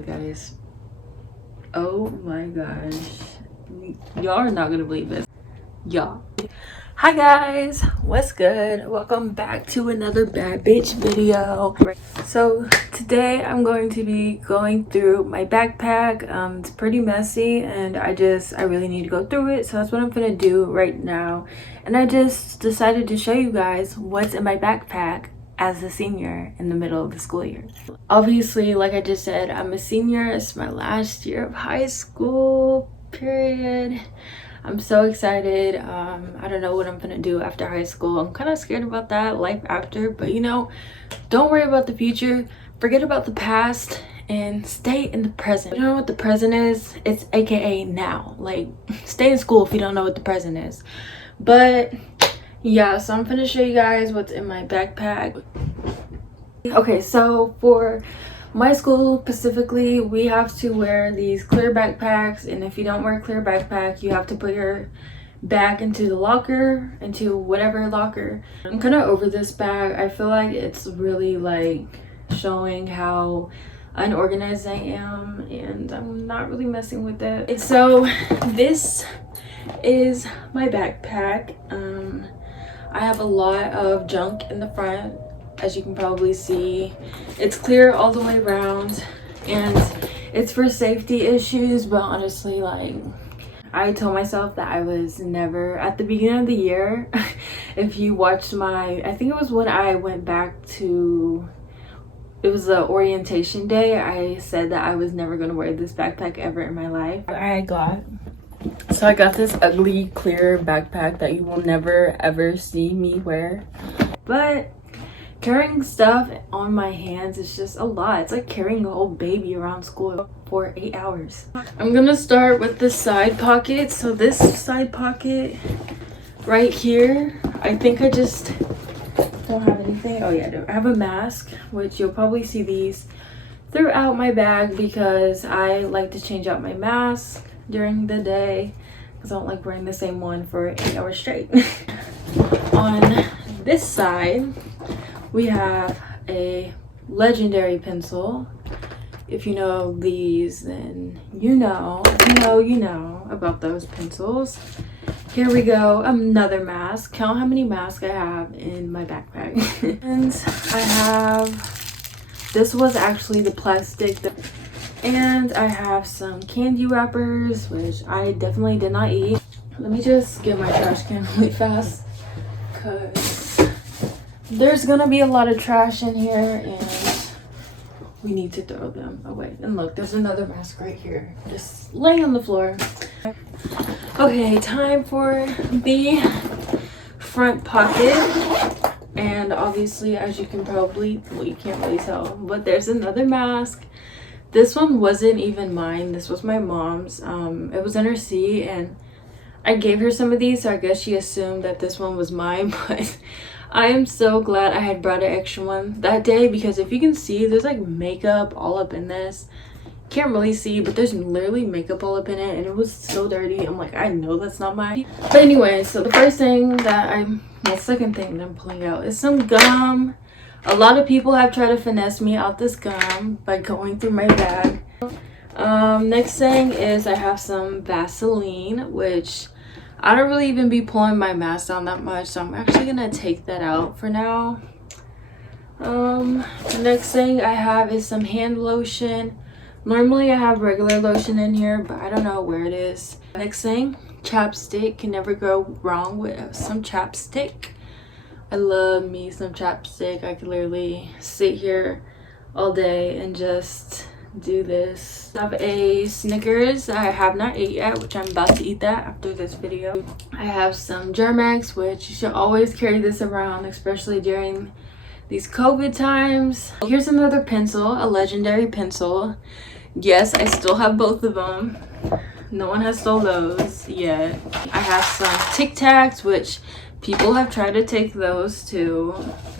god, guys. Oh my gosh. Y'all are not gonna believe this. Y'all. Hi guys, what's good? Welcome back to another bad bitch video. So today I'm going to be going through my backpack. It's pretty messy and I really need to go through it, so that's what I'm gonna do right now. And I just decided to show you guys what's in my backpack as a senior in the middle of the school year. Obviously, like I just said, I'm a senior. It's my last year of high school, period. I'm so excited. I don't know what I'm gonna do after high school. I'm kind of scared about that, life after, but you know, don't worry about the future, forget about the past, and stay in the present. You know what the present is? It's AKA now. Like, stay in school if you don't know what the present is. But yeah, so I'm gonna show you guys what's in my backpack. Okay, so for my school specifically, we have to wear these clear backpacks, and if you don't wear a clear backpack, you have to put your bag into the locker, into whatever locker. I'm kind of over this bag. I feel like it's really like showing how unorganized I am, and I'm not really messing with it. So this is my backpack. I have a lot of junk in the front, as you can probably see. It's clear all the way around, and it's for safety issues, but honestly, like, I told myself that I was never, at the beginning of the year, if you watched I think it was when I went back to, it was the orientation day, I said that I was never going to wear this backpack ever in my life. I got this ugly clear backpack that you will never ever see me wear, but carrying stuff on my hands is just a lot. It's like carrying a whole baby around school for 8 hours. I'm gonna start with the side pocket. So this side pocket right here, I think I just don't have anything. Oh yeah, I do. I have a mask, which you'll probably see these throughout my bag because I like to change out my mask during the day because I don't like wearing the same one for 8 hours straight. On this side, we have a legendary pencil. If you know these, then you know about those pencils. Here we go, another mask. Count how many masks I have in my backpack. And I have, this was actually the plastic. And I have some candy wrappers, which I definitely did not eat. Let me just get my trash can really fast, because there's gonna be a lot of trash in here and we need to throw them away. And look, there's another mask right here, just laying on the floor. Okay, time for the front pocket. And obviously, as you can probably, well, you can't really tell, but there's another mask. This one wasn't even mine. This was my mom's. It was in her seat and I gave her some of these, so I guess she assumed that this one was mine, but I am so glad I had brought an extra one that day, because if you can see, there's like makeup all up in this. Can't really see, but there's literally makeup all up in it, and it was so dirty. I'm like, I know that's not mine. But anyway, so the second thing that I'm pulling out is some gum. A lot of people have tried to finesse me out this gum by going through my bag. Next thing is I have some Vaseline, which I don't really even be pulling my mask down that much, so I'm actually gonna take that out for now. The next thing I have is some hand lotion. Normally I have regular lotion in here, but I don't know where it is. Next thing, chapstick. Can never go wrong with some chapstick. I love me some chapstick. I could literally sit here all day and just do this. I have a Snickers I have not ate yet, which I'm about to eat that after this video. I have some Germ-X, which you should always carry this around, especially during these COVID times. Here's another pencil, a legendary pencil. Yes, I still have both of them. No one has stole those yet. I have some Tic Tacs, which people have tried to take those too.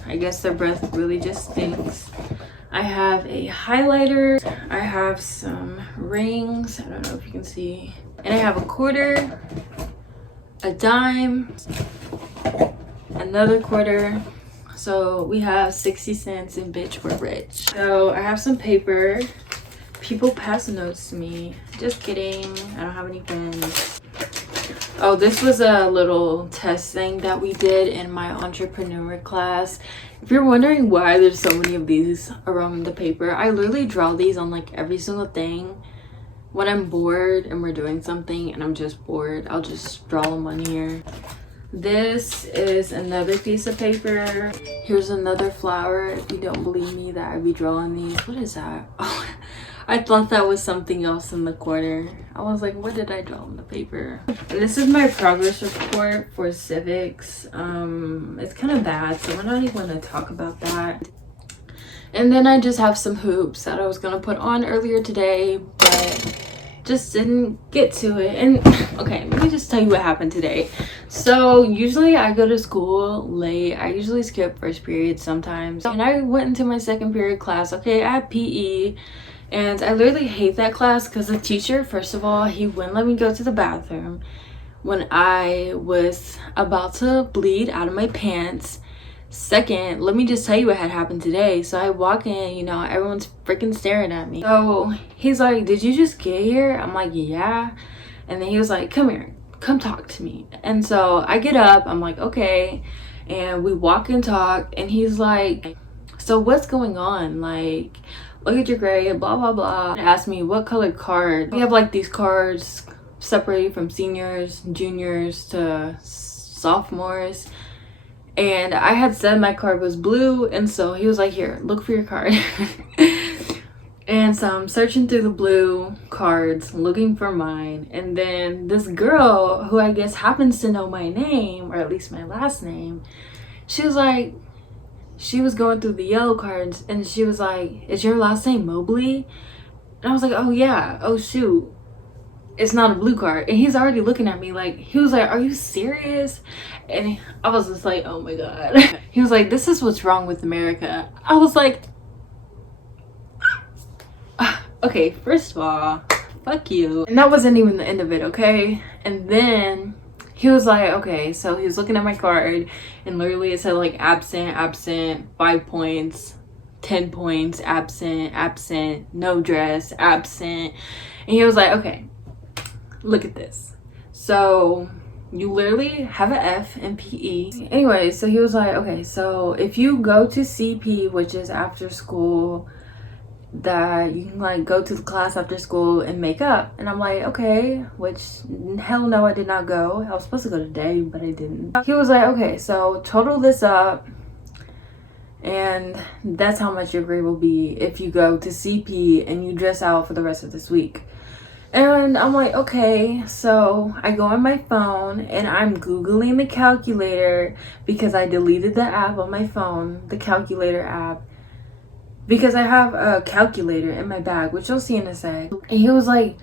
I guess their breath really just stinks. I have a highlighter. I have some rings. I don't know if you can see. And I have a quarter, a dime, another quarter. So we have 60 cents and bitch, we're rich. So I have some paper. people pass notes to me. Just kidding. I don't have any pens. Oh, this was a little test thing that we did in my entrepreneur class. If you're wondering why there's so many of these around the paper, I literally draw these on like every single thing. When I'm bored and we're doing something and I'm just bored, I'll just draw them on here. This is another piece of paper. Here's another flower. If you don't believe me that I be drawing these. What is that? Oh, I thought that was something else in the corner. I was like, what did I draw on the paper? And this is my progress report for civics. It's kind of bad, so we're not even going to talk about that. And then I just have some hoops that I was going to put on earlier today, but just didn't get to it. And okay, let me just tell you what happened today. So usually I go to school late. I usually skip first period sometimes, and I went into my second period class. Okay, I have PE, and I literally hate that class because the teacher, first of all, he wouldn't let me go to the bathroom when I was about to bleed out of my pants. Second, let me just tell you what had happened today. So I walk in, you know, everyone's freaking staring at me. So he's like, did you just get here? I'm like, yeah. And then he was like, come here, come talk to me. And so I get up, I'm like, okay. And we walk and talk, and he's like, so what's going on? Like, look at your grade, blah, blah, blah. He asked me what colored card. We have like these cards separated from seniors, juniors to sophomores. And I had said my card was blue, and so he was like, here, look for your card. And so I'm searching through the blue cards looking for mine, and then this girl who I guess happens to know my name, or at least my last name, she was like, she was going through the yellow cards, and she was like, is your last name Mobley? And I was like, oh yeah, oh shoot, it's not a blue card. And he's already looking at me like, he was like, are you serious? And I was just like, oh my god. He was like, this is what's wrong with America. I was like, okay, first of all, fuck you. And that wasn't even the end of it, okay? And then he was like, okay, so he was looking at my card, and literally it said like absent, absent, 5 points, 10 points, absent, absent, no dress, absent. And he was like, okay, look at this. So you literally have an F in PE. Anyway, so he was like, okay, so if you go to CP, which is after school, that you can like go to the class after school and make up. And I'm like, okay, which hell no, I did not go. I was supposed to go today, but I didn't. He was like, okay, so total this up, and that's how much your grade will be if you go to CP and you dress out for the rest of this week. And I'm like, okay. So I go on my phone and I'm Googling the calculator because I deleted the app on my phone, the calculator app, because I have a calculator in my bag, which you'll see in a sec. And he was like,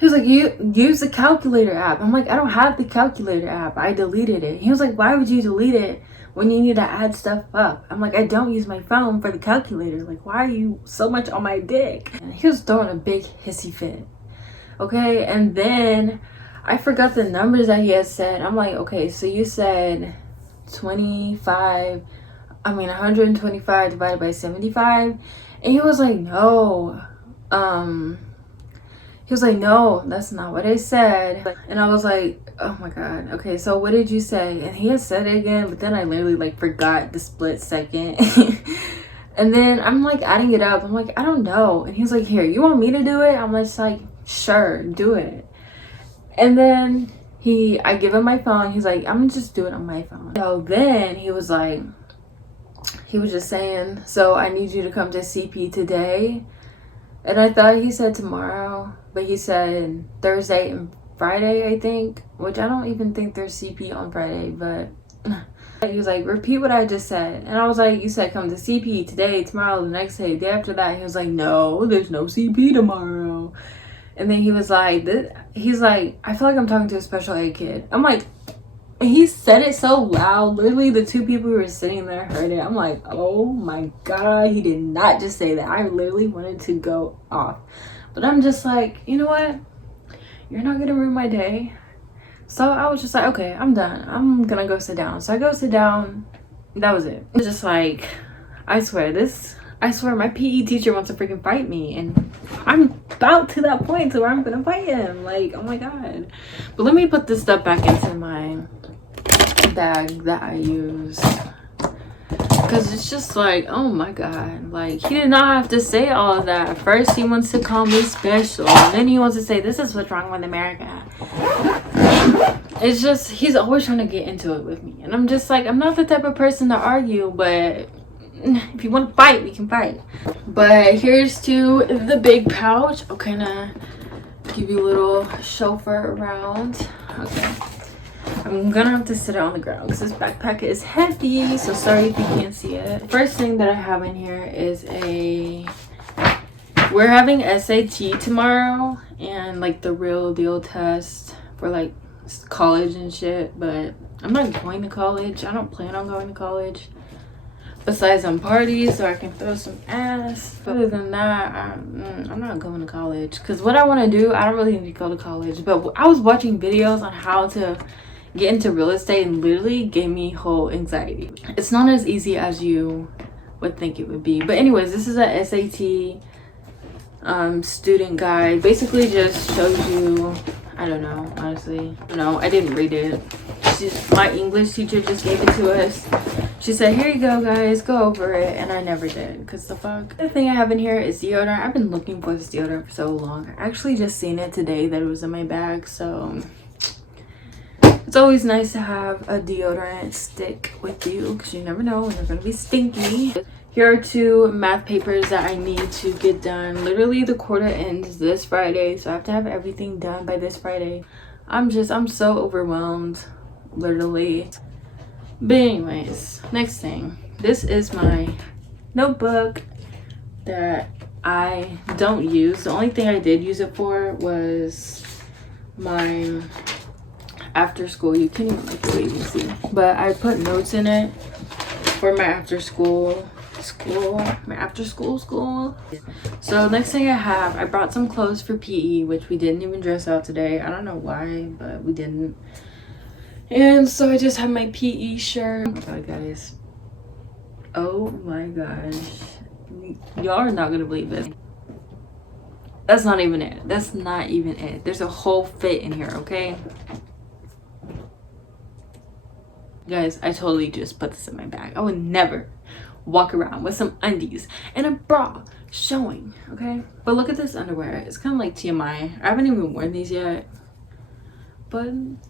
you use the calculator app. I'm like, I don't have the calculator app. I deleted it. He was like, why would you delete it when you need to add stuff up? I'm like, I don't use my phone for the calculator. Like, why are you so much on my dick? And he was throwing a big hissy fit. Okay, and then I forgot the numbers that he had said. I'm like, okay, so you said 125 divided by 75. And he was like, no. He was like, no, that's not what I said. And I was like, oh my god, okay, so what did you say? And he had said it again, but then I literally like forgot the split second. And then I'm like adding it up. I'm like, I don't know. And he was like, here, you want me to do it? I'm just like, sure, do it. And then I give him my phone. He's like, I'm gonna just do it on my phone. So then he was like, he was just saying, so I need you to come to CP today. And I thought he said tomorrow, but he said Thursday and Friday, I think, which I don't even think there's CP on Friday, but he was like, repeat what I just said. And I was like, you said come to CP today, tomorrow, the next day, day after that. He was like, no, there's no CP tomorrow. And then he was like, he's like, I feel like I'm talking to a special ed kid. I'm like, and he said it so loud. Literally, the two people who were sitting there heard it. I'm like, oh my god, he did not just say that. I literally wanted to go off. But I'm just like, you know what? You're not gonna ruin my day. So I was just like, okay, I'm done. I'm gonna go sit down. So I go sit down. That was it. It's just like, I swear, this I swear my PE teacher wants to freaking fight me, and I'm about to that point to where I'm gonna fight him. Like, oh my god. But let me put this stuff back into my bag that I use, because it's just like, oh my god, like, he did not have to say all of that. First he wants to call me special, and then he wants to say this is what's wrong with America. It's just, he's always trying to get into it with me, and I'm just like, I'm not the type of person to argue, but if you want to fight, we can fight. But here's to the big pouch. I'll kind of give you a little chauffeur around. Okay, I'm gonna have to sit it on the ground because this backpack is heavy, so sorry if you can't see it. First thing that I have in here is we're having SAT tomorrow, and like the real deal test for like college and shit, but I'm not going to college. I don't plan on going to college besides some parties so I can throw some ass. But other than that, I'm not going to college, because what I want to do, I don't really need to go to college. But I was watching videos on how to get into real estate, and literally gave me whole anxiety. It's not as easy as you would think it would be. But anyways, this is a SAT student guide. Basically just shows you, I don't know, honestly, no, I didn't read it. My English teacher just gave it to us. She said, here you go guys, go over it, and I never did, because the fuck. The thing I have in here is deodorant. I've been looking for this deodorant for so long. I actually just seen it today that it was in my bag, so it's always nice to have a deodorant stick with you, because you never know when you're gonna be stinky. Here are 2 math papers that I need to get done. Literally the quarter ends this Friday, so I have to have everything done by this Friday. I'm so overwhelmed, literally. But anyways, next thing. This is my notebook that I don't use. The only thing I did use it for was my after school. You can't even like wait and see. But I put notes in it for my after school. So next thing I have, I brought some clothes for PE, which we didn't even dress out today. I don't know why, but we didn't. And so I just have my PE shirt. Oh my god, guys, oh my gosh, y'all are not gonna believe this. That's not even it. That's not even it. There's a whole fit in here, okay guys. I totally just put this in my bag. I would never walk around with some undies and a bra showing, okay? But look at this underwear. It's kind of like TMI. I haven't even worn these yet, but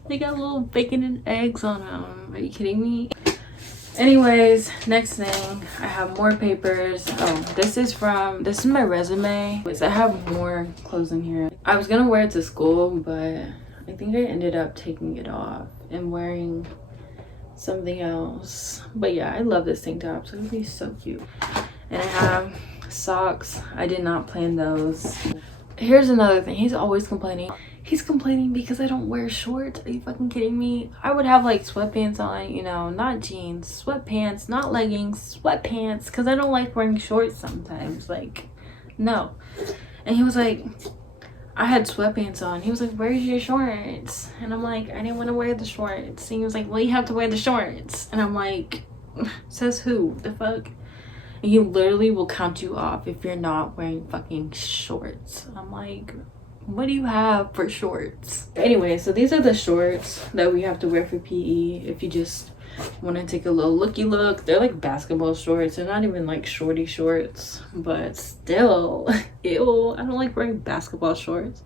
they got little bacon and eggs on them. Are you kidding me? Anyways, next thing, I have more papers. Oh, this is my resume. I have more clothes in here. I was gonna wear it to school, but I think I ended up taking it off and wearing something else. But yeah, I love this tank top, so it'll be so cute. And I have socks. I did not plan those. Here's another thing. He's always complaining. He's complaining because I don't wear shorts. Are you fucking kidding me? I would have like sweatpants on, you know, not jeans, sweatpants, not leggings, sweatpants, because I don't like wearing shorts sometimes. Like, no. And he was like, I had sweatpants on. He was like, where's your shorts? And I'm like, I didn't want to wear the shorts. And he was like, well, you have to wear the shorts. And I'm like, says who? The fuck? And he literally will count you off if you're not wearing fucking shorts. I'm like, what do you have for shorts? Anyway, so these are the shorts that we have to wear for PE if you just want to take a little looky look. They're like basketball shorts. They're not even like shorty shorts, but still, ew, I don't like wearing basketball shorts.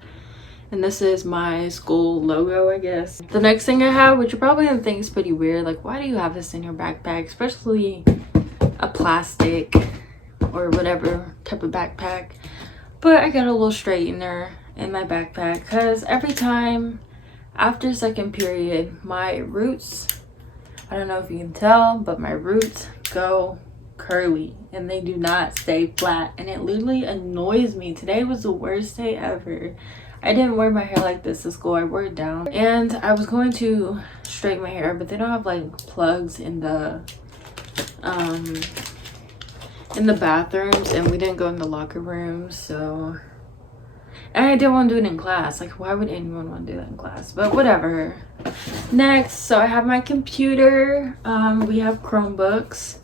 And this is my school logo, I guess. The next thing I have, which you're probably gonna think is pretty weird, like, why do you have this in your backpack, especially a plastic or whatever type of backpack? But I got a little straightener in my backpack because every time after second period, my roots, I don't know if you can tell, but my roots go curly and they do not stay flat, and it literally annoys me. Today was the worst day ever. I didn't wear my hair like this to school. I wore it down, and I was going to straighten my hair, but they don't have like plugs in the bathrooms, and we didn't go in the locker rooms, so, and I didn't want to do it in class. Like, why would anyone want to do that in class? But whatever. Next, so I have my computer. We have Chromebooks.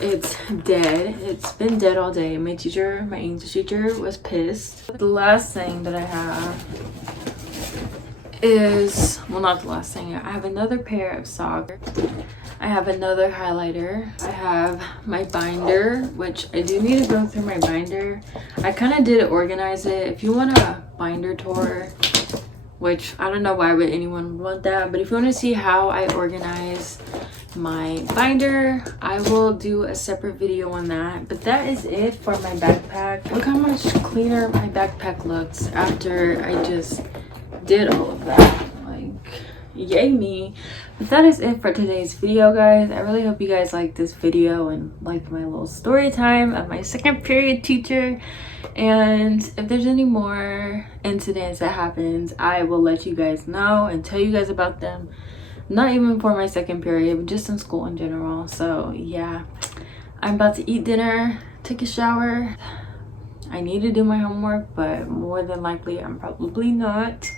it's dead. It's been dead all day. My English teacher was pissed. The last thing that I have is, well, not the last thing. I have another pair of socks. I have another highlighter. I have my binder, which I do need to go through my binder. I kind of did organize it. If you want a binder tour, which I don't know why would anyone want that, but if you want to see how I organize my binder, I will do a separate video on that. But that is it for my backpack. Look how much cleaner my backpack looks after I just did all of that. Like, yay me. But that is it for today's video, guys. I really hope you guys liked this video and liked my little story time of my second period teacher. And if there's any more incidents that happens, I will let you guys know and tell you guys about them. Not even for my second period, but just in school in general. So yeah, I'm about to eat dinner, take a shower. I need to do my homework, but more than likely I'm probably not.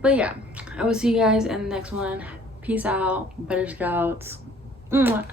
But yeah, I will see you guys in the next one. Peace out, Butter Scouts. Mwah.